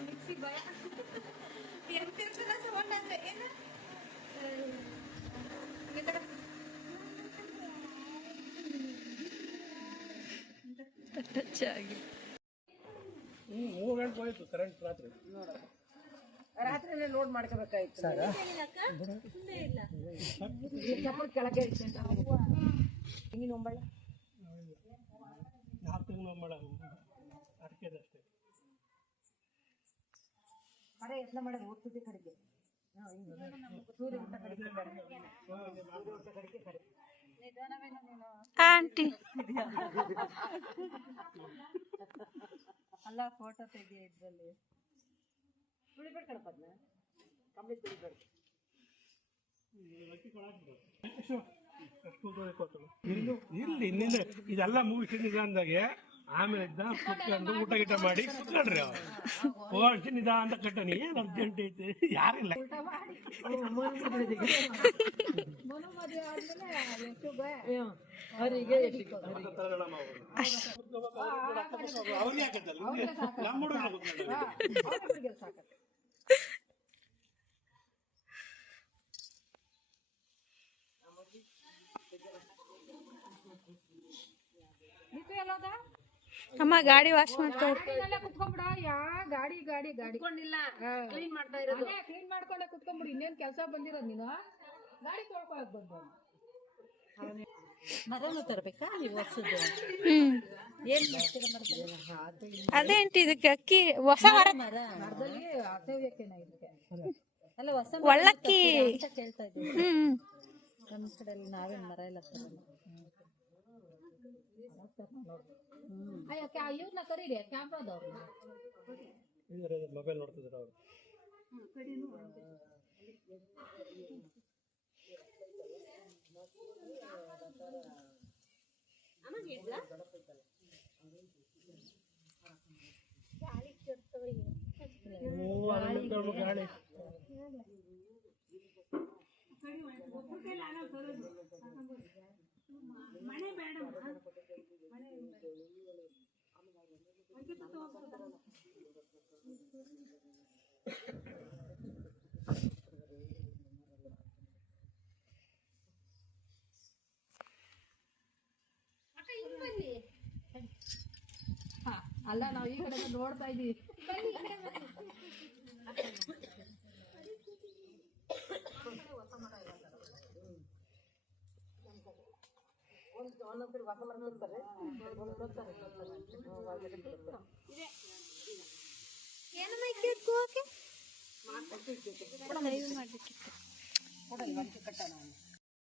mixie बया बिहान तिर्खला सवंड आहे ना ಟಚ್ ಆಗಿ ಹೋಯ್ತು ಕರೆಂಟ್ ರಾತ್ರಿ ರಾತ್ರಿನೇ ಲೋಡ್ ಮಾಡ್ಕೋಬೇಕಾಯ್ತು ಸರ್ ಚಪ್ಪಲ್ ಕೆಳಗೆ ತೆಂಗಿನ ಒಂಬಳ 4 ತೆಂಗಿನ ಒಂಬಳ ಅಡಿಕೆದಷ್ಟೇ ಮರ ಎತ್ಲ ಮಾಡೋದು ಓದ್ತಿದ್ದೆ ಕಡೆಗೆ ಸೂರ್ಯ ಊಟ ಕಡೆಗೆ ಕಡೆ ಆಂಟಿ ಅಲ್ಲ ಫೋಟೋ ತೆಗಿ ಇದ್ರಲ್ಲಿ ತುಳಿಬೇಡ ಕಣಪದ್ನ ಕಂಪ್ಲೀಟ್ ತುಳಿಬೇಡ ಇಲ್ಲಿ ಇನ್ನೇನು ಇದೆಲ್ಲ ಮುಗಿಸಿ ನಿಧಾನದಾಗೆ ಆಮೇಲೆ ಕುತ್ಕೊಂಡು ಊಟ ಗೀಟ ಮಾಡಿ ಕುತ್ಕೊಂಡ್ರಿ ಅವ್ರು ನಿಧಾನ ಕಟ್ಟನಿ ಏನ್ ಅರ್ಜೆಂಟ್ ಐತೆ ಯಾರಿಲ್ಲ ಅಮ್ಮ ಗಾಡಿ ವಾಶ್ ಮಾಡ್ತಾರೆ ಕುತ್ಕೊಂಡ್ಬಿಡ ಯಾ ಗಾಡಿ ಗಾಡಿ ಗಾಡಿ ಕ್ಲೀನ್ ಮಾಡ್ತಾ ಇರೋದು ಕ್ಲೀನ್ ಮಾಡ್ಕೊಂಡೆ ಕುತ್ಕೊಂಡ್ಬಿಡು ಇನ್ನೇನ್ ಕೆಲಸ ಬಂದಿರೋದು ನೀನು ಗಾಡಿ ತೊಳ್ಕೊಳಕ್ ಬಂದು ಮರನು ತರಬೇಕಾ ನೀವು ಹೊಸದು ಏನ್ ಅದೇಂಟಿ ಇದಕ್ಕೆ ಅಕ್ಕಿ ಹೊಸ ಮರದಲ್ಲಿ ಅಸಹ್ಯಕ್ಕೇನ ಇದಕ್ಕೆ ಅಲ್ಲ ಹೊಸ ಒಳ್ಳಕ್ಕಿ ಅಂತ ಕೇಳ್ತಾ ಇದ್ದೀವಿ ನಮ್ಮ ಕಡೆಯಲ್ಲಿ ನಾವೇನ್ ಮರ ಎಲ್ಲ ಇವ್ರನ್ನ ಕರೀರಿ ಕ್ಯಾಮ್ರಾದವ್ರು ಮೊಬೈಲ್ ನೋಡ್ತಿದ್ರು ಅವರು ಗಾಳಿ ಅಲ್ಲ ನಾವು ಈ ಕಡೆ ನೋಡ್ತಾ ಇದೀವಿ ಒಂದೊಂದ್ಸರಿ ಹೊಸ ಮರ ನೋಡ್ತಾರೆ ಏನಮ್ಮ ಕೇಳ್ಕೋಕೆ ಕಟ್ಟೋಣ